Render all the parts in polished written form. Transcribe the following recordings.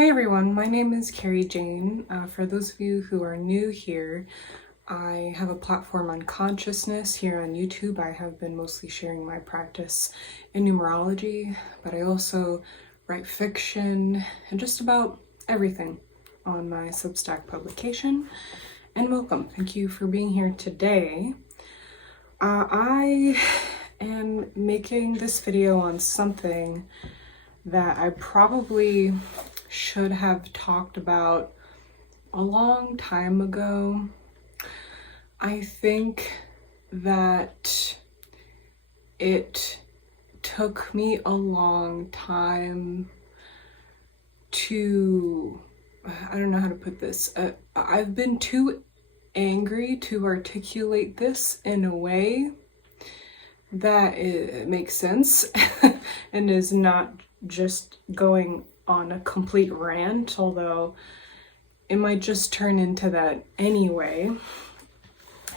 Hey everyone, my name is Carrie Jane. For those of you who are new here, I have a platform on consciousness here on YouTube. I have been mostly sharing my practice in numerology, but I also write fiction and just about everything on my Substack publication. And welcome. Thank you for being here today. I am making this video on something that I probably should have talked about a long time ago. I think that it took me a long time to, I don't know how to put this. I've been too angry to articulate this in a way that it makes sense and is not just going on a complete rant, although it might just turn into that anyway.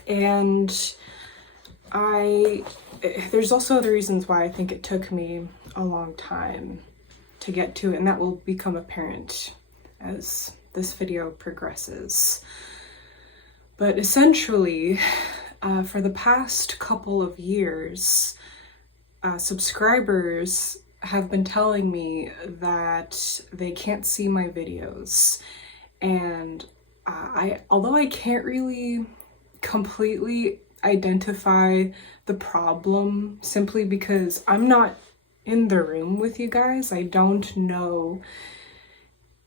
And there's also other reasons why I think it took me a long time to get to it, and that will become apparent as this video progresses. But essentially, for the past couple of years, subscribers have been telling me that they can't see my videos. And although I can't really completely identify the problem simply because I'm not in the room with you guys, I don't know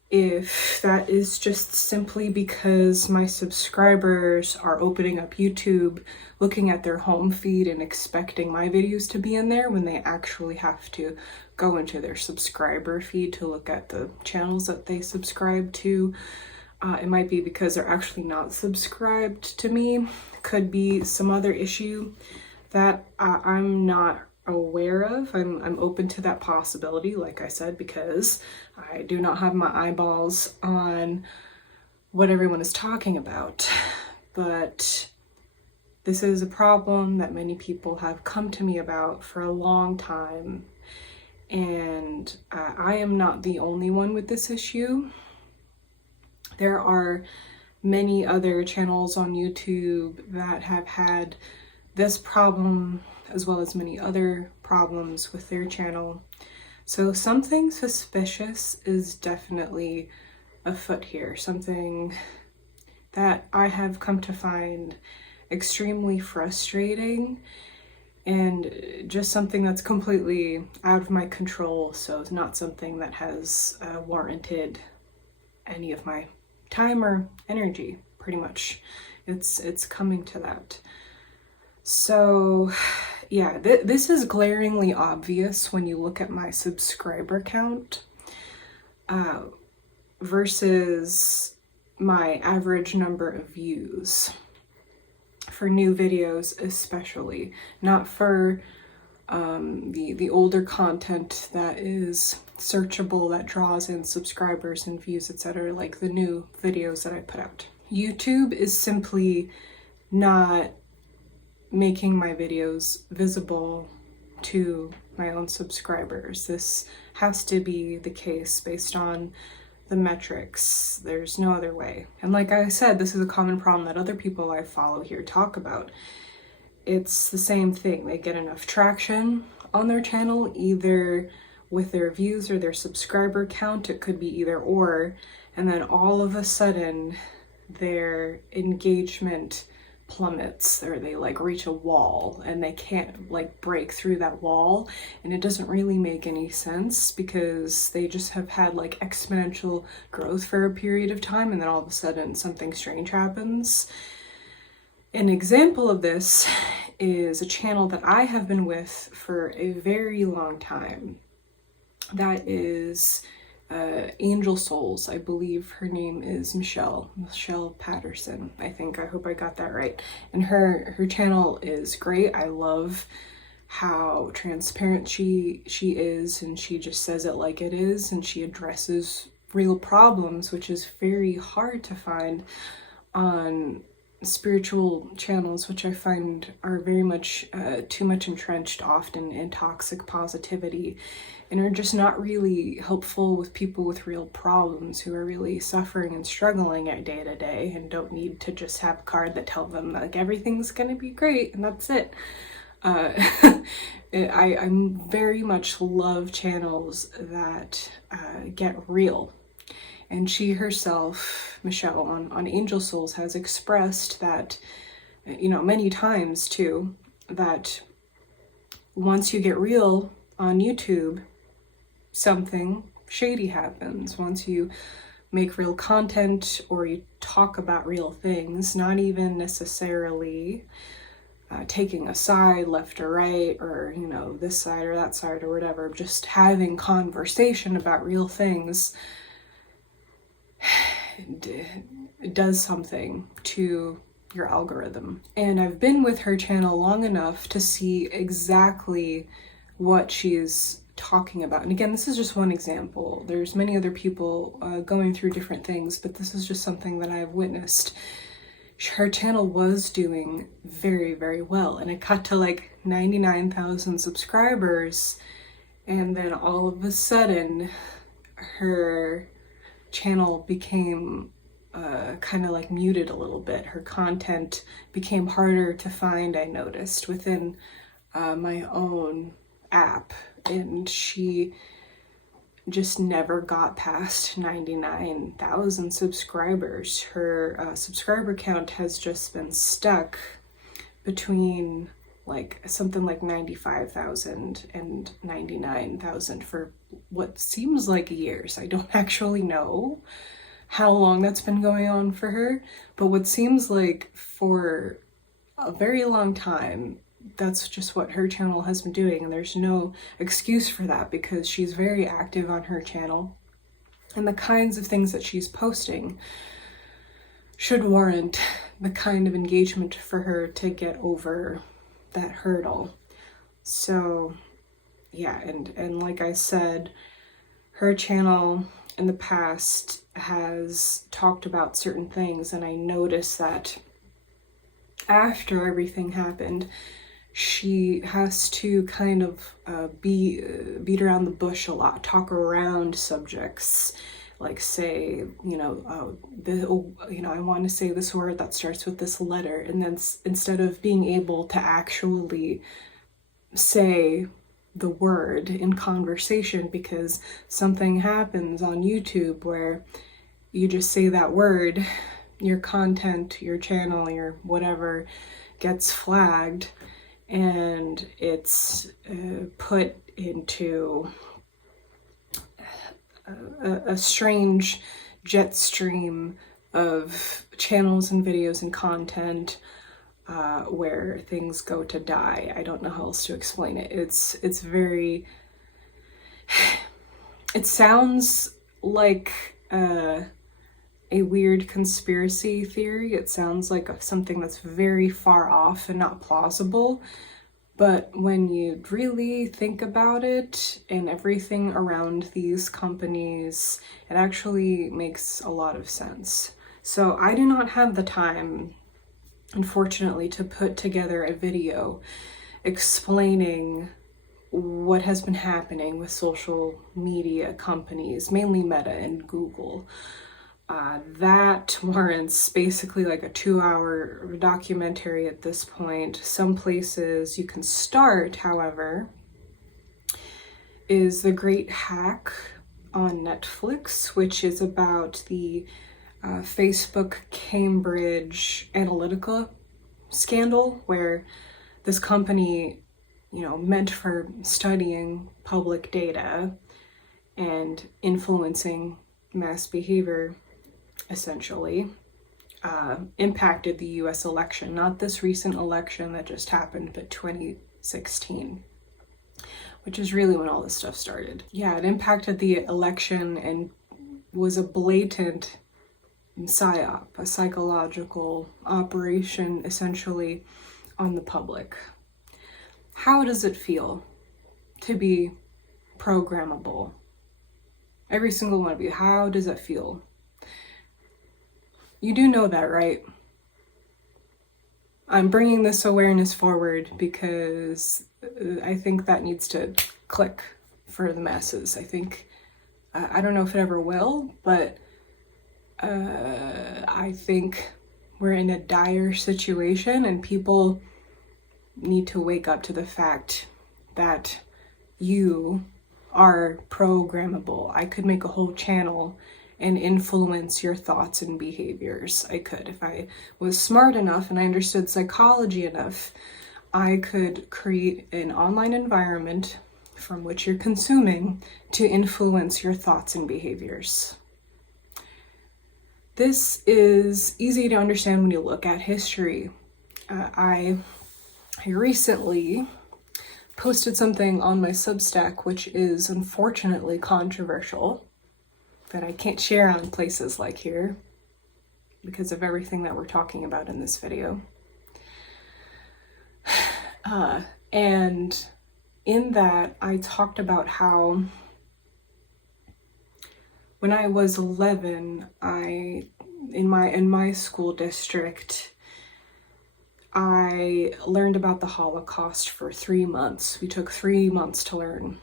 if that is just simply because my subscribers are opening up YouTube, looking at their home feed and expecting my videos to be in there when they actually have to go into their subscriber feed to look at the channels that they subscribe to. It might be because they're actually not subscribed to me. Could be some other issue that I'm not aware of. I'm open to that possibility, like I said, because I do not have my eyeballs on what everyone is talking about. But this is a problem that many people have come to me about for a long time, and I am not the only one with this issue. There are many other channels on YouTube that have had this problem, as well as many other problems with their channel. So something suspicious is definitely afoot here, something that I have come to find extremely frustrating and just something that's completely out of my control. So it's not something that has warranted any of my time or energy, pretty much. It's coming to that. So yeah, this is glaringly obvious when you look at my subscriber count versus my average number of views for new videos, especially not for the older content that is searchable, that draws in subscribers and views, etc., like the new videos that I put out. YouTube is simply not making my videos visible to my own subscribers. This has to be the case based on the metrics. There's no other way. And like I said, this is a common problem that other people I follow here talk about. It's the same thing. They get enough traction on their channel, either with their views or their subscriber count. It could be either or, and then all of a sudden their engagement plummets, or they like reach a wall and they can't like break through that wall, and it doesn't really make any sense because they just have had like exponential growth for a period of time, and then all of a sudden something strange happens. An example of this is a channel that I have been with for a very long time. That is Angel Souls. I believe her name is Michelle Patterson. I hope I got that right. And her channel is great. I love how transparent she is, and she just says it like it is, and she addresses real problems, which is very hard to find on spiritual channels, which I find are very much too much entrenched often in toxic positivity, and are just not really helpful with people with real problems who are really suffering and struggling at day to day and don't need to just have a card that tells them like everything's gonna be great and that's it. I very much love channels that get real. And she herself, Michelle, on Angel Souls, has expressed that, many times too, that once you get real on YouTube, something shady happens. Once you make real content or you talk about real things, not even necessarily taking a side, left or right, or, this side or that side or whatever, just having conversation about real things, it does something to your algorithm. And I've been with her channel long enough to see exactly what she's talking about. And again, this is just one example. There's many other people going through different things, but this is just something that I've witnessed. Her channel was doing very, very well, and it got to like 99,000 subscribers, and then all of a sudden her channel became kind of like muted a little bit. Her content became harder to find, I noticed, within my own app, and she just never got past 99,000 subscribers. Her subscriber count has just been stuck between like something like 95,000 and 99,000 for what seems like years. I don't actually know how long that's been going on for her, but what seems like for a very long time, that's just what her channel has been doing, and there's no excuse for that because she's very active on her channel, and the kinds of things that she's posting should warrant the kind of engagement for her to get over that hurdle. So yeah, and like I said, her channel in the past has talked about certain things, and I noticed that after everything happened, she has to kind of beat around the bush a lot, talk around subjects, like say, I want to say this word that starts with this letter, and then instead of being able to actually say the word in conversation, because something happens on YouTube where you just say that word, your content, your channel, your whatever gets flagged, and it's put into a strange jet stream of channels and videos and content where things go to die. I don't know how else to explain it. It's very, it sounds like a weird conspiracy theory. It sounds like something that's very far off and not plausible. But when you really think about it and everything around these companies, it actually makes a lot of sense. So I do not have the time, unfortunately, to put together a video explaining what has been happening with social media companies, mainly Meta and Google. That warrants basically like a 2-hour documentary at this point. Some places you can start, however, is The Great Hack on Netflix, which is about the Facebook Cambridge Analytica scandal, where this company, meant for studying public data and influencing mass behavior, essentially, impacted the US election, not this recent election that just happened, but 2016, which is really when all this stuff started. Yeah, it impacted the election and was a blatant psyop, a psychological operation, essentially, on the public. How does it feel to be programmable? Every single one of you, how does it feel? You do know that, right? I'm bringing this awareness forward because I think that needs to click for the masses. I think, I don't know if it ever will, but I think we're in a dire situation and people need to wake up to the fact that you are programmable. I could make a whole channel and influence your thoughts and behaviors. I could. If I was smart enough and I understood psychology enough, I could create an online environment from which you're consuming to influence your thoughts and behaviors. This is easy to understand when you look at history. I recently posted something on my Substack, which is unfortunately controversial, that I can't share on places like here because of everything that we're talking about in this video. And in that, I talked about how when I was 11, in my school district, I learned about the Holocaust for 3 months. We took 3 months to learn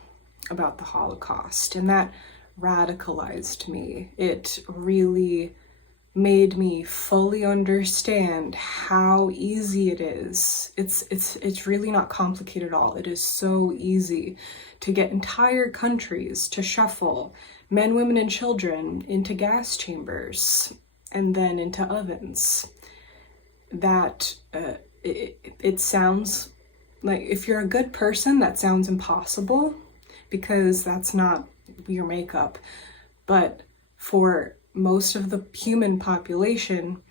about the Holocaust, and that radicalized me. It really made me fully understand how easy it is. It's really not complicated at all. It is so easy to get entire countries to shuffle men, women, and children into gas chambers and then into ovens. That it sounds like, if you're a good person, that sounds impossible because that's not your makeup. But for most of the human population,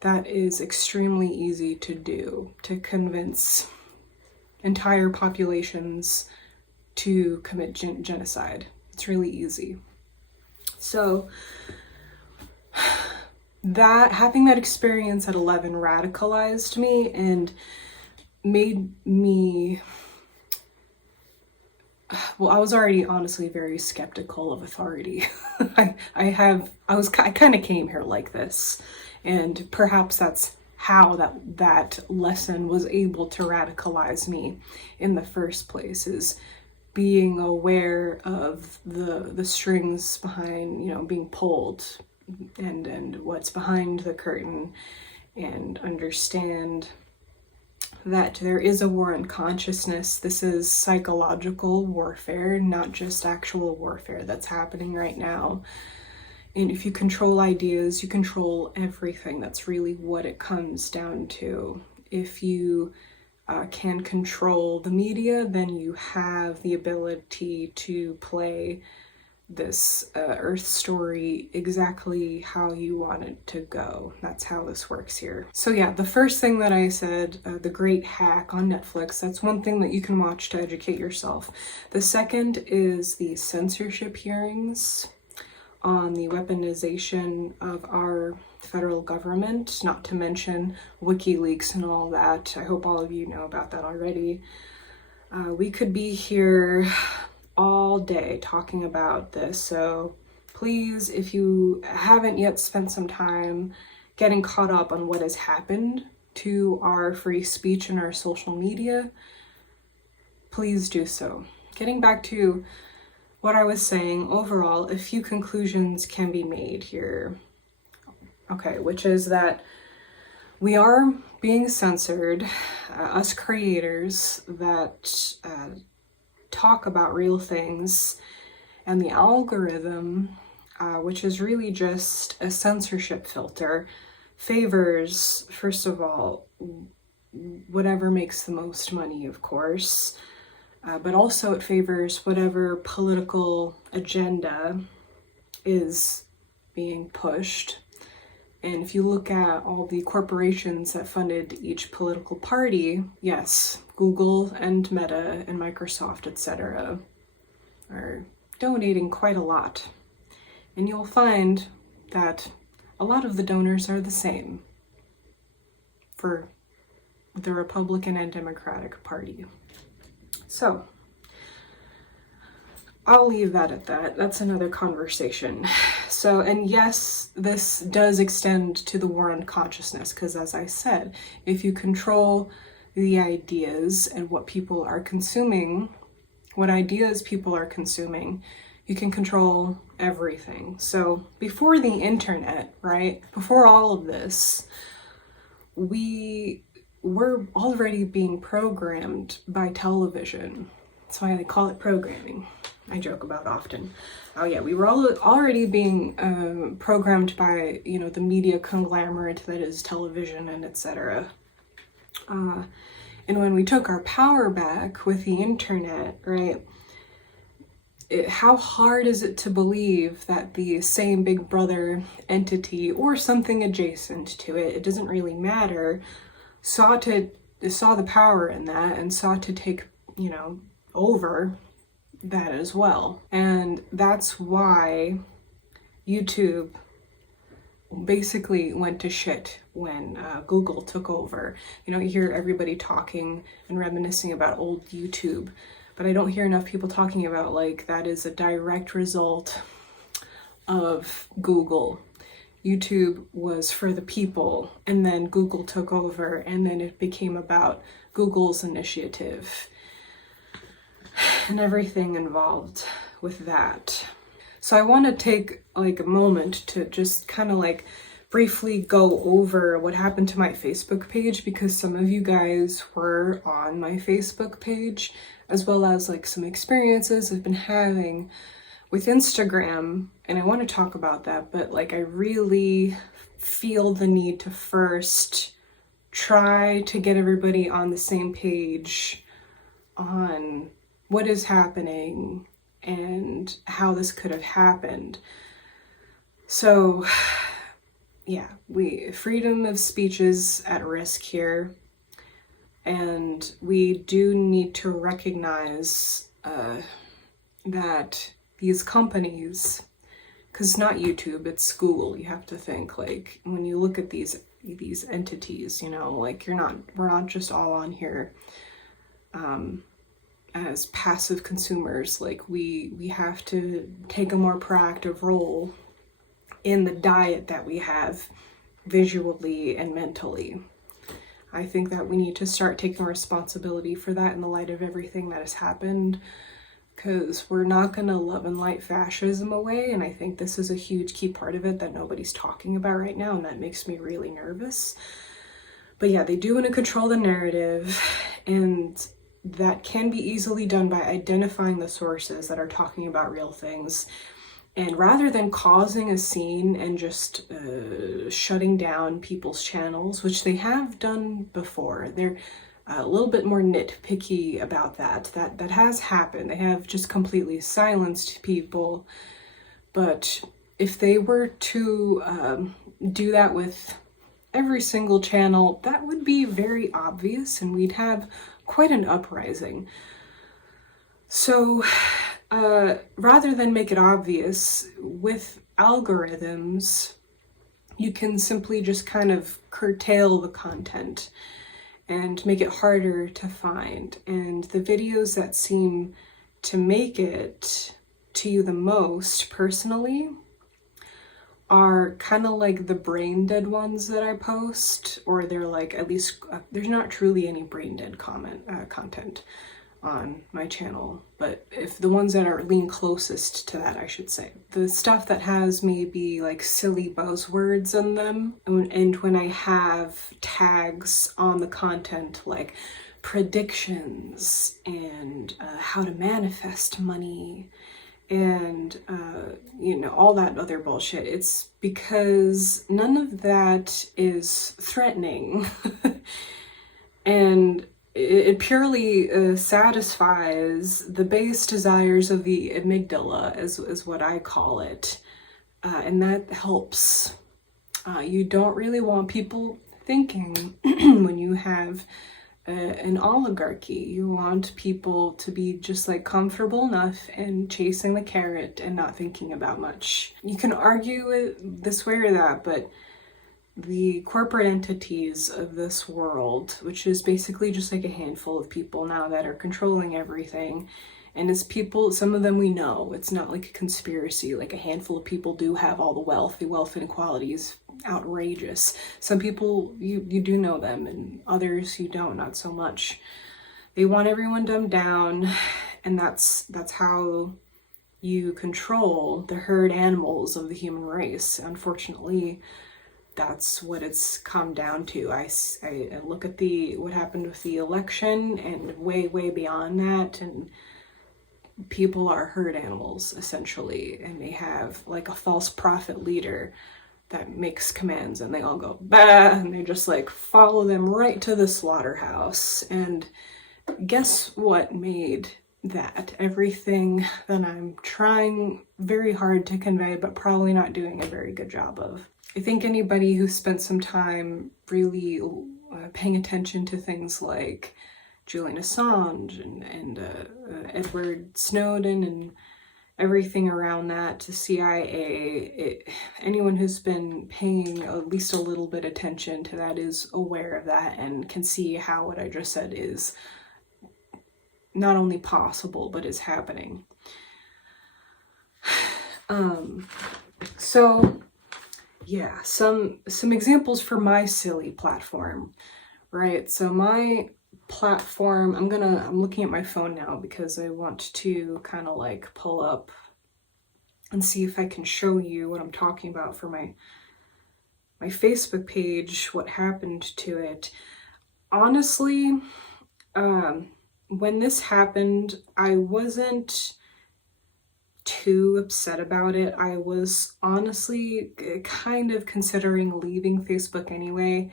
that is extremely easy to do, to convince entire populations to commit genocide. It's really easy. So that having that experience at 11 radicalized me and made me, well, I was already honestly very skeptical of authority. I kind of came here like this, and perhaps that's how that lesson was able to radicalize me in the first place, is being aware of the strings behind, being pulled, and what's behind the curtain, and understand that there is a war on consciousness. This is psychological warfare, not just actual warfare that's happening right now. And if you control ideas, you control everything. That's really what it comes down to. If you can control the media, then you have the ability to play this Earth story exactly how you want it to go. That's how this works here. So yeah, the first thing that I said, The Great Hack on Netflix, that's one thing that you can watch to educate yourself. The second is the censorship hearings on the weaponization of our federal government, not to mention WikiLeaks and all that. I hope all of you know about that already. We could be here all day talking about this, so please, if you haven't yet spent some time getting caught up on what has happened to our free speech and our social media, please do so. Getting back to what I was saying, overall, a few conclusions can be made here. Okay, which is that we are being censored, us creators that talk about real things, and the algorithm, which is really just a censorship filter, favors, first of all, whatever makes the most money, of course, but also it favors whatever political agenda is being pushed. And if you look at all the corporations that funded each political party, yes, Google and Meta and Microsoft, etc., are donating quite a lot. And you'll find that a lot of the donors are the same for the Republican and Democratic Party. So I'll leave that at that. That's another conversation. So, and yes, this does extend to the war on consciousness, because as I said, if you control the ideas and what people are consuming, what ideas people are consuming, you can control everything. So before the internet, right, before all of this, we were already being programmed by television. That's why they call it programming. I joke about often. Oh yeah, we were already being programmed by, you know, the media conglomerate that is television and etc. And when we took our power back with the internet, right, how hard is it to believe that the same Big Brother entity or something adjacent to it, it doesn't really matter, saw the power in that and sought to take, you know, over that as well. And that's why YouTube basically went to shit when Google took over. You know, you hear everybody talking and reminiscing about old YouTube, but I don't hear enough people talking about, like, that is a direct result of Google. YouTube was for the people, and then Google took over, and then it became about Google's initiative and everything involved with that. So I want to take like a moment to just kind of like briefly go over what happened to my Facebook page, because some of you guys were on my Facebook page, as well as like some experiences I've been having with Instagram, and I want to talk about that, but like I really feel the need to first try to get everybody on the same page on what is happening and how this could have happened. So yeah, freedom of speech is at risk here, and we do need to recognize that these companies, because not YouTube, it's Google, you have to think, like, when you look at these entities, you know, like we're not just all on here as passive consumers. Like we have to take a more proactive role in the diet that we have visually and mentally. I think that we need to start taking responsibility for that in the light of everything that has happened, because we're not going to love and light fascism away, and I think this is a huge key part of it that nobody's talking about right now, and that makes me really nervous. But yeah, they do want to control the narrative, and that can be easily done by identifying the sources that are talking about real things. And rather than causing a scene and just shutting down people's channels, which they have done before, they're a little bit more nitpicky about that. That has happened. They have just completely silenced people. But if they were to do that with every single channel, that would be very obvious, and we'd have quite an uprising. So rather than make it obvious with algorithms, you can simply just kind of curtail the content and make it harder to find. And the videos that seem to make it to you the most personally are kind of like the brain dead ones that I post, or they're like, at least there's not truly any brain dead content on my channel, but if the ones that are lean closest to that, I should say, the stuff that has maybe like silly buzzwords in them, and when I have tags on the content like predictions and how to manifest money and you know, all that other bullshit, it's because none of that is threatening and it purely satisfies the base desires of the amygdala, is what I call it, and that helps. You don't really want people thinking when you have an oligarchy. You want people to be just like comfortable enough and chasing the carrot and not thinking about much. You can argue it this way or that, but the corporate entities of this world, which is basically just like a handful of people now that are controlling everything, And as people, some of them we know, it's not like a conspiracy, like a handful of people do have all the wealth. The wealth inequality is outrageous. Some people, you do know them, and others you don't, not so much. They want everyone dumbed down, and that's how you control the herd animals of the human race. Unfortunately, that's what it's come down to. I look at what happened with the election, and way beyond that, and people are herd animals essentially, and they have like a false prophet leader that makes commands, and they all go bah, and they just like follow them right to the slaughterhouse. And guess what made that? Everything that I'm trying very hard to convey, but probably not doing a very good job of. I think anybody who spent some time really paying attention to things like Julian Assange and Edward Snowden and everything around that, to CIA, anyone who's been paying at least a little bit attention to that is aware of that and can see how what I just said is not only possible, but is happening. So yeah, some examples for my silly platform, right? So my platform, I'm looking at my phone now because I want to kind of like pull up and see if I can show you what I'm talking about for my Facebook page, what happened to it. Honestly, when this happened, I wasn't too upset about it. I was honestly kind of considering leaving Facebook anyway,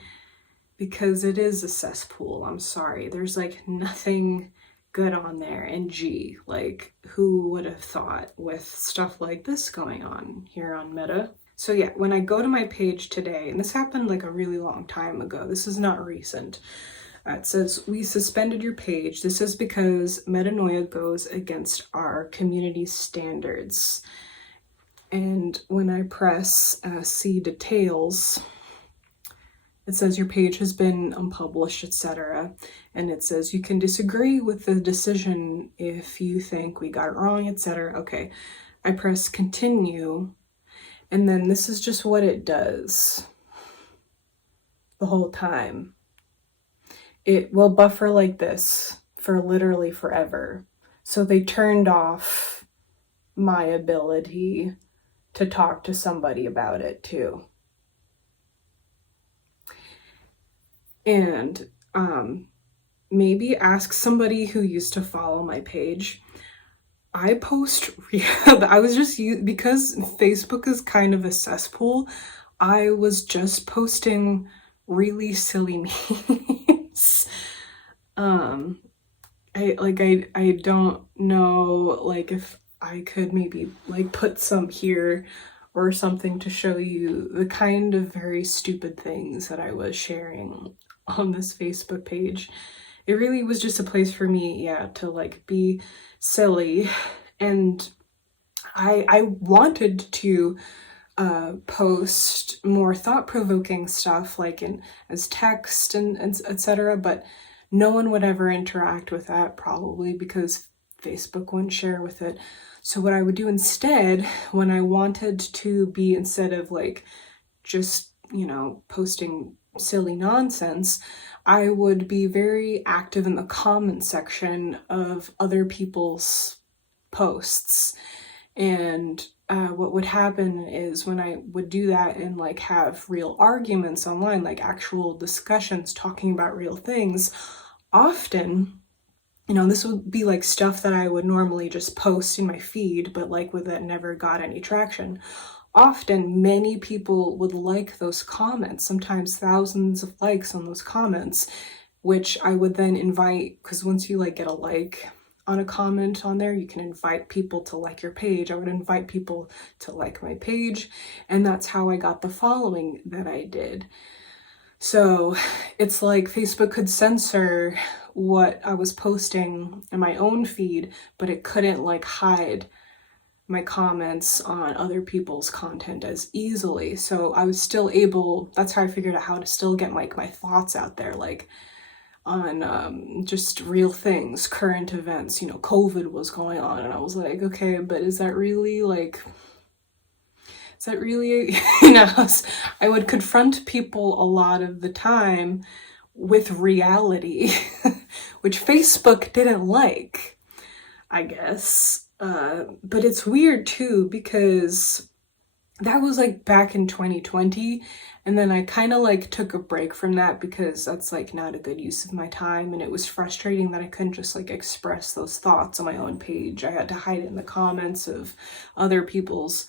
because it is a cesspool. I'm sorry. There's like nothing good on there. And gee, like who would have thought with stuff like this going on here on Meta? So yeah, when I go to my page today, and this happened like a really long time ago, this is not recent. It says, we suspended your page. This is because metanoia goes against our community standards. And when I press see details, it says your page has been unpublished, etc. And it says you can disagree with the decision if you think we got it wrong, etc. Okay, I press continue. And then this is just what it does the whole time. It will buffer like this for literally forever. So they turned off my ability to talk to somebody about it too. And maybe ask somebody who used to follow my page. I post, I was just, because Facebook is kind of a cesspool, I was just posting really silly memes. I don't know, like if I could maybe like put some here or something to show you the kind of very stupid things that I was sharing on this Facebook page. It really was just a place for me, yeah, to like be silly. And I wanted to post more thought-provoking stuff like as text and etc., but no one would ever interact with that, probably because Facebook wouldn't share with it. So what I would do instead, when I wanted to be, instead of like just, posting silly nonsense, I would be very active in the comment section of other people's posts. And what would happen is when I would do that and like have real arguments online, like actual discussions talking about real things, often, this would be like stuff that I would normally just post in my feed, but like with it never got any traction. Often many people would like those comments, sometimes thousands of likes on those comments, which I would then invite, because once you like get a like on a comment on there, you can invite people to like your page. I would invite people to like my page, and that's how I got the following that I did. So it's like Facebook could censor what I was posting in my own feed, but it couldn't like hide my comments on other people's content as easily. So I was still able, that's how I figured out how to still get like my thoughts out there. Like on just real things, current events. You know, COVID was going on, and I was like, okay, but is that really like, is that really, you know, I would confront people a lot of the time with reality, which Facebook didn't like, I guess. But it's weird too, because that was like back in 2020, and then I kind of like took a break from that because that's like not a good use of my time, and it was frustrating that I couldn't just like express those thoughts on my own page. I had to hide it in the comments of other people's,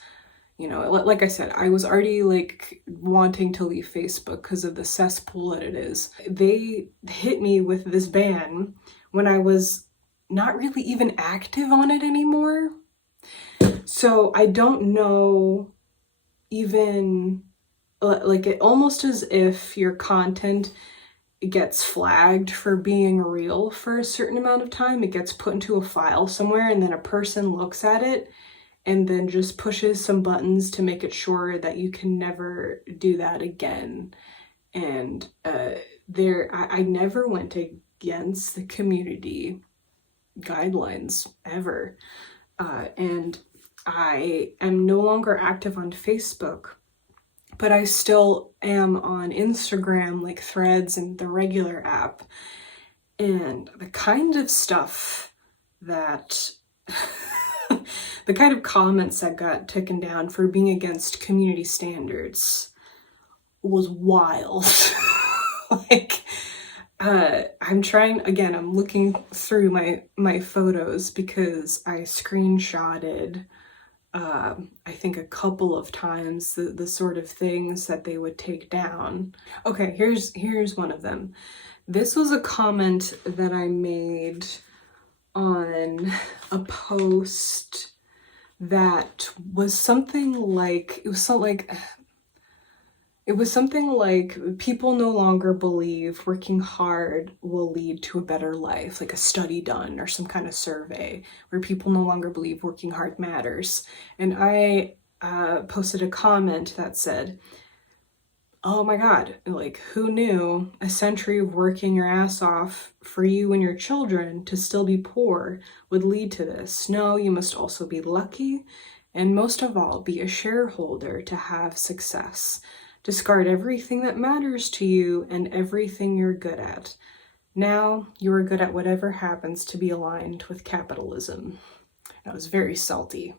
you know, like I said, I was already like wanting to leave Facebook because of the cesspool that it is. They hit me with this ban when I was not really even active on it anymore. So I don't know, even like, it almost as if your content gets flagged for being real for a certain amount of time. It gets put into a file somewhere, and then a person looks at it and then just pushes some buttons to make it sure that you can never do that again. And I never went against the community guidelines ever. And I am no longer active on Facebook, but I still am on Instagram, like Threads and the regular app. And the kind of stuff that the kind of comments that got taken down for being against community standards was wild. Like, I'm trying, again, I'm looking through my photos because I screenshotted, I think a couple of times the sort of things that they would take down. Okay, here's one of them. This was a comment that I made on a post that was something like, it was something like, people no longer believe working hard will lead to a better life, like a study done or some kind of survey where people no longer believe working hard matters. And I posted a comment that said, oh my God, like, who knew a century of working your ass off for you and your children to still be poor would lead to this? No, you must also be lucky, and most of all, be a shareholder to have success. Discard everything that matters to you and everything you're good at. Now you are good at whatever happens to be aligned with capitalism. That was very salty.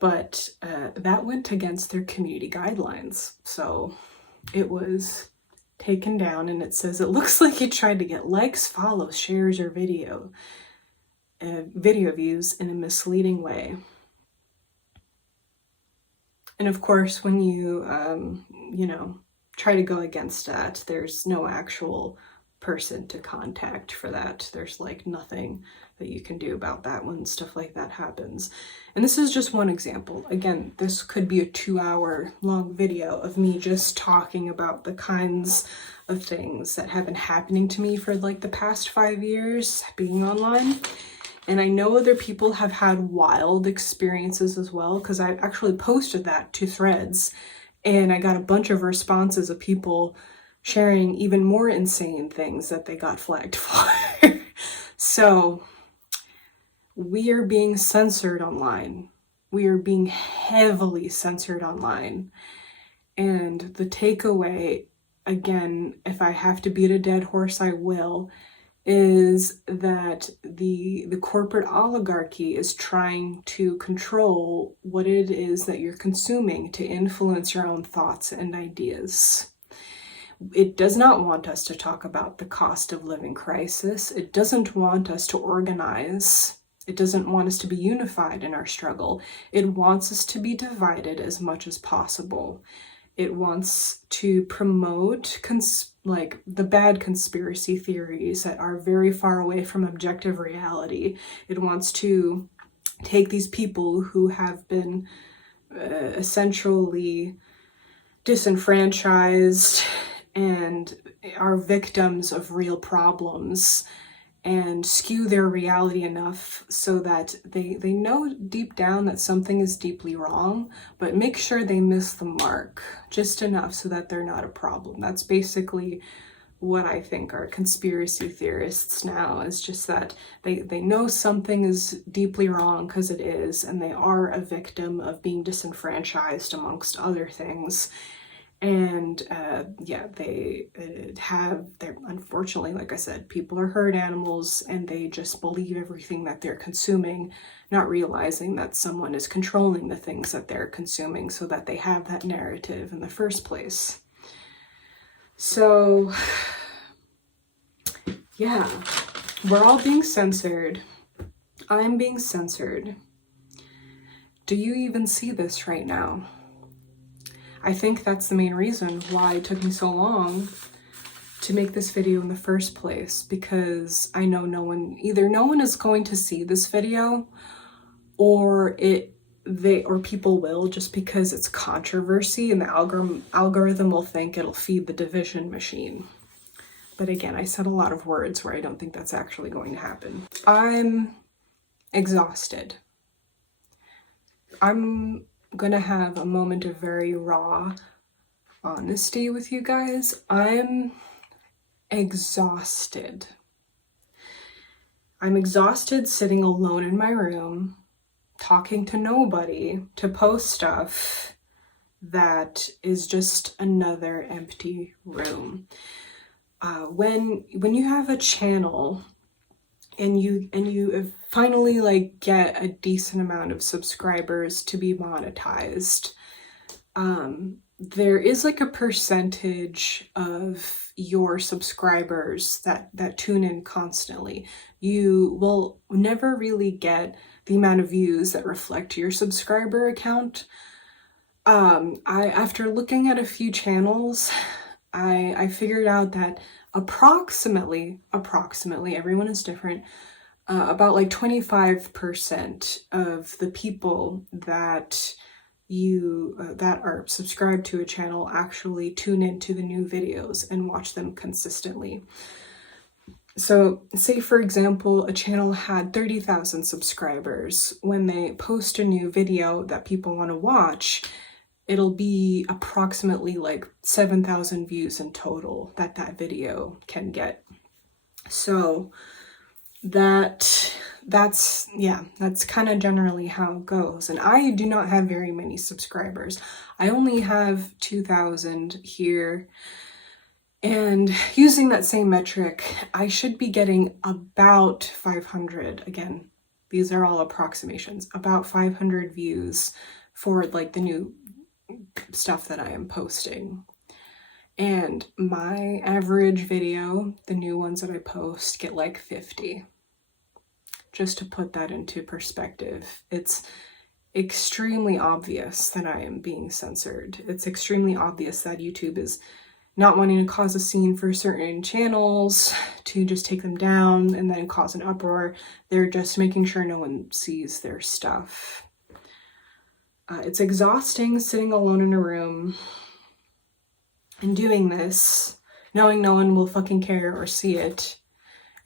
But that went against their community guidelines. So it was taken down, and it says, it looks like you tried to get likes, follows, shares, or video views in a misleading way. And of course, when you, you know, try to go against that, there's no actual person to contact for that. There's like nothing that you can do about that when stuff like that happens. And this is just one example. Again, this could be a 2-hour long video of me just talking about the kinds of things that have been happening to me for like the past 5 years being online. And I know other people have had wild experiences as well, because I actually posted that to Threads, and I got a bunch of responses of people sharing even more insane things that they got flagged for. So we are being censored online. We are being heavily censored online. And the takeaway, again, if I have to beat a dead horse, I will, is that the corporate oligarchy is trying to control what it is that you're consuming to influence your own thoughts and ideas. It does not want us to talk about the cost of living crisis. It doesn't want us to organize. It doesn't want us to be unified in our struggle. It wants us to be divided as much as possible. It wants to promote like the bad conspiracy theories that are very far away from objective reality. It wants to take these people who have been essentially disenfranchised and are victims of real problems and skew their reality enough so that they know deep down that something is deeply wrong, but make sure they miss the mark just enough so that they're not a problem. That's basically what I think are conspiracy theorists now. Is just that they know something is deeply wrong, because it is, and they are a victim of being disenfranchised amongst other things. And yeah, they're unfortunately, like I said, people are herd animals, and they just believe everything that they're consuming, not realizing that someone is controlling the things that they're consuming so that they have that narrative in the first place. So yeah, we're all being censored. I'm being censored. Do you even see this right now? I think that's the main reason why it took me so long to make this video in the first place, because I know either no one is going to see this video, or people will, just because it's controversy, and the algorithm will think it'll feed the division machine. But again, I said a lot of words where I don't think that's actually going to happen. I'm exhausted. I'm gonna have a moment of very raw honesty with you guys. I'm exhausted. I'm exhausted sitting alone in my room, talking to nobody, to post stuff that is just another empty room. When you have a channel and you finally like get a decent amount of subscribers to be monetized, there is like a percentage of your subscribers that tune in constantly. You will never really get the amount of views that reflect your subscriber account. After looking at a few channels, I figured out that approximately, everyone is different, about like 25% of the people that that are subscribed to a channel actually tune into the new videos and watch them consistently. So say, for example, a channel had 30,000 subscribers. When they post a new video that people want to watch, it'll be approximately like 7,000 views in total that video can get. So that's kind of generally how it goes. And I do not have very many subscribers. I only have 2,000 here. And using that same metric, I should be getting about 500. Again, these are all approximations, about 500 views for like the new stuff that I am posting. And my average video, the new ones that I post, get like 50. Just to put that into perspective, it's extremely obvious that I am being censored. It's extremely obvious that YouTube is not wanting to cause a scene for certain channels to just take them down and then cause an uproar. They're just making sure no one sees their stuff. It's exhausting sitting alone in a room and doing this, knowing no one will fucking care or see it.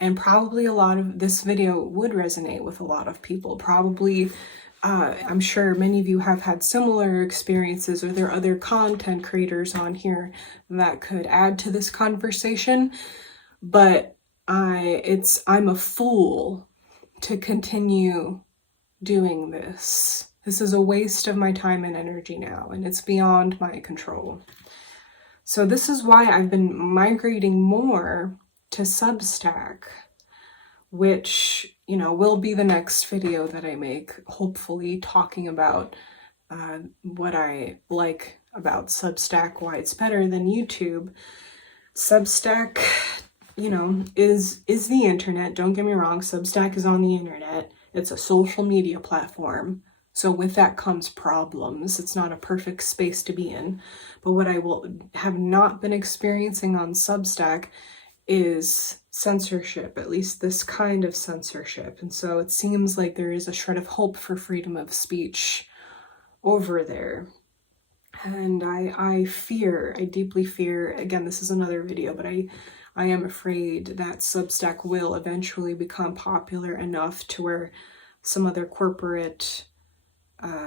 And probably a lot of this video would resonate with a lot of people. Probably, I'm sure many of you have had similar experiences, or there are other content creators on here that could add to this conversation. But I'm a fool to continue doing this. This is a waste of my time and energy now, and it's beyond my control. So this is why I've been migrating more to Substack, which, you know, will be the next video that I make, hopefully talking about what I like about Substack, why it's better than YouTube. Substack, you know, is the internet. Don't get me wrong, Substack is on the internet. It's a social media platform. So with that comes problems. It's not a perfect space to be in. But what I will have not been experiencing on Substack is censorship, at least this kind of censorship. And so it seems like there is a shred of hope for freedom of speech over there. And I deeply fear, again, this is another video, but I am afraid that Substack will eventually become popular enough to where some other corporate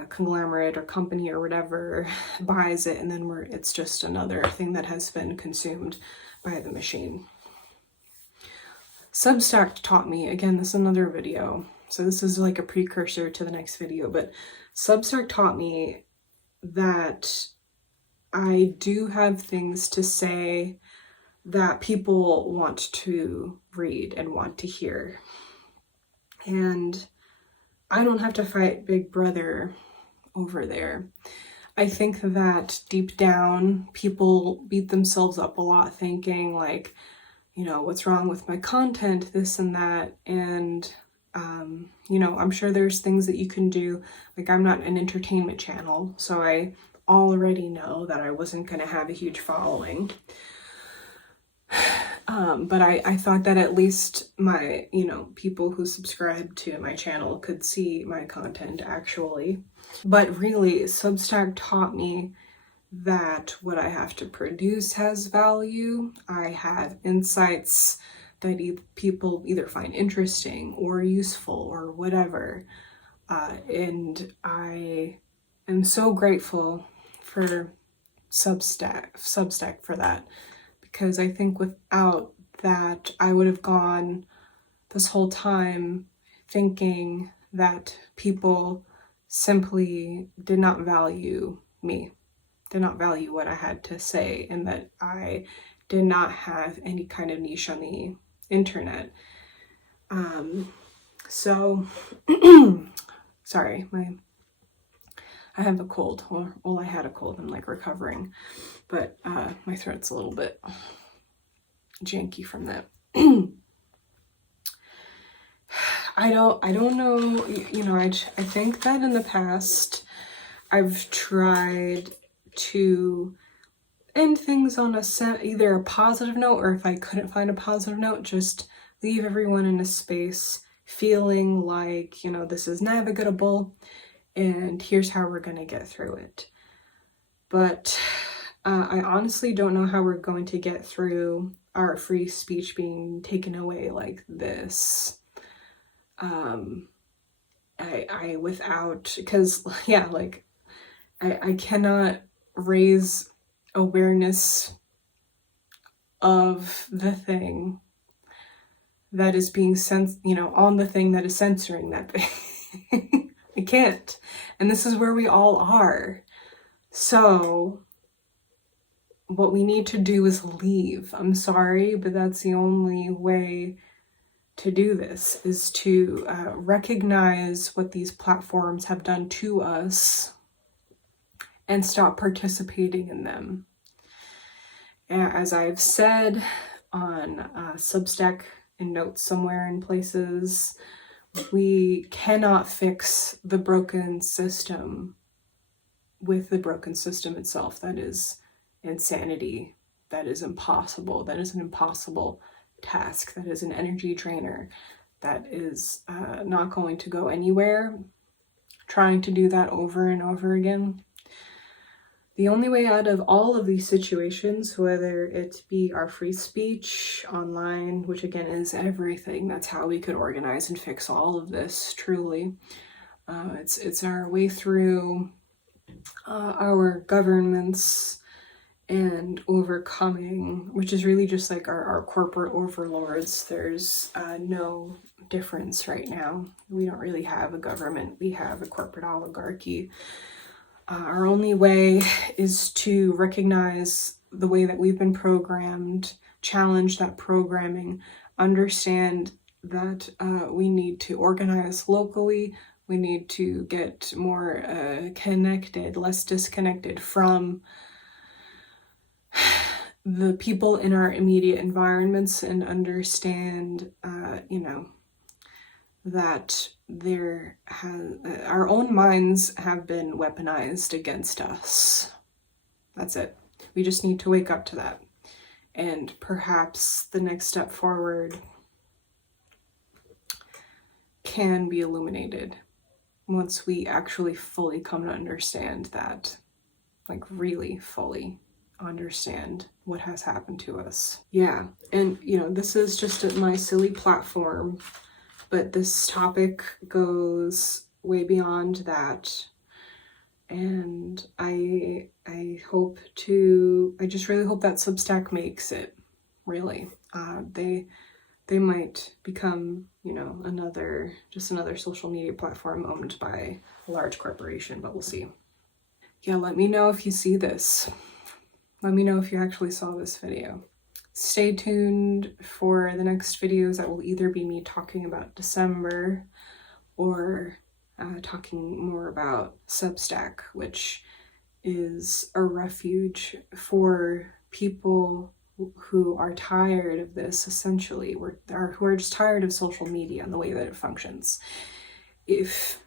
conglomerate or company or whatever buys it, and then it's just another thing that has been consumed by the machine. Substack taught me, again, this is another video, so this is like a precursor to the next video, but Substack taught me that I do have things to say that people want to read and want to hear. And I don't have to fight Big Brother over there. I think that deep down, people beat themselves up a lot thinking like, you know, what's wrong with my content, this and that. And, you know, I'm sure there's things that you can do. Like, I'm not an entertainment channel, so I already know that I wasn't going to have a huge following. But I thought that at least my, you know, people who subscribe to my channel could see my content actually. But really, Substack taught me that what I have to produce has value. I have insights that people either find interesting or useful or whatever. And I am so grateful for Substack for that, because I think without that, I would have gone this whole time thinking that people simply did not value me, did not value what I had to say, and that I did not have any kind of niche on the internet. So, sorry, I have a cold, well, I had a cold, I'm like recovering, but my throat's a little bit janky from that. I don't know, you know, I think that in the past I've tried to end things on either a positive note, or if I couldn't find a positive note, just leave everyone in a space feeling like, you know, this is navigable and here's how we're going to get through it. But I honestly don't know how we're going to get through our free speech being taken away like this. Because yeah, like I cannot raise awareness of the thing that is being on the thing that is censoring that thing. I can't. And this is where we all are. So what we need to do is leave. I'm sorry, but that's the only way to do this, is to recognize what these platforms have done to us and stop participating in them. As I've said on Substack and notes somewhere in places, we cannot fix the broken system with the broken system itself. That is insanity. That is impossible. That is an impossible task. That is an energy drainer. That is not going to go anywhere. Trying to do that over and over again. The only way out of all of these situations, whether it be our free speech online, which again is everything, that's how we could organize and fix all of this, truly. It's our way through our governments and overcoming, which is really just like our corporate overlords. There's no difference right now. We don't really have a government. We have a corporate oligarchy. Our only way is to recognize the way that we've been programmed, challenge that programming, understand that we need to organize locally, we need to get more connected, less disconnected from the people in our immediate environments, and understand, that our own minds have been weaponized against us. That's it. We just need to wake up to that. And perhaps the next step forward can be illuminated once we actually fully come to understand that, like really fully understand what has happened to us. Yeah, and this is just my silly platform, but this topic goes way beyond that. And I just really hope that Substack makes it, really. They might become, another social media platform owned by a large corporation, but we'll see. Yeah, let me know if you see this. Let me know if you actually saw this video. Stay tuned for the next videos that will either be me talking about December or talking more about Substack, which is a refuge for people who are tired of this, essentially, who are just tired of social media and the way that it functions. If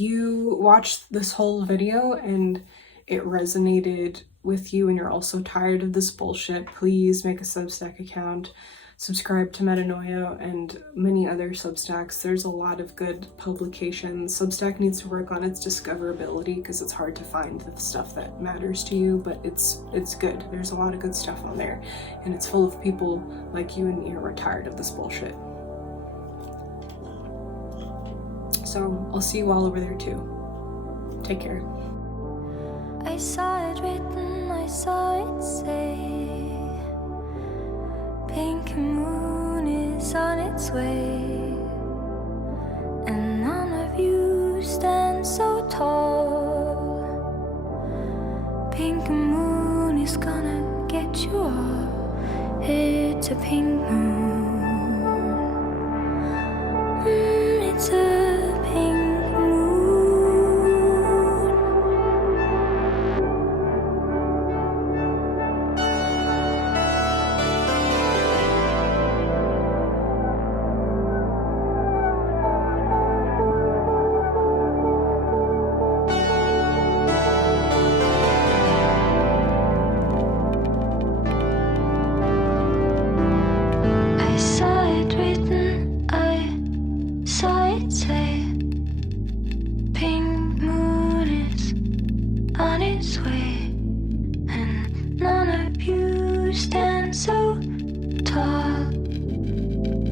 you watched this whole video and it resonated with you and you're also tired of this bullshit, please make a Substack account, subscribe to Metanoia and many other Substacks. There's a lot of good publications. Substack needs to work on its discoverability because it's hard to find the stuff that matters to you, but it's good. There's a lot of good stuff on there, and it's full of people like you and me who are tired of this bullshit. So I'll see you all over there too. Take care. I saw it written, I saw it say, pink moon is on its way, and none of you stand so tall. Pink moon is gonna get you all. It's a pink moon. It's a pink moon.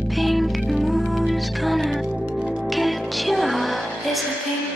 Pink moon is gonna get you up. It's a pink